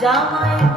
Jamaica.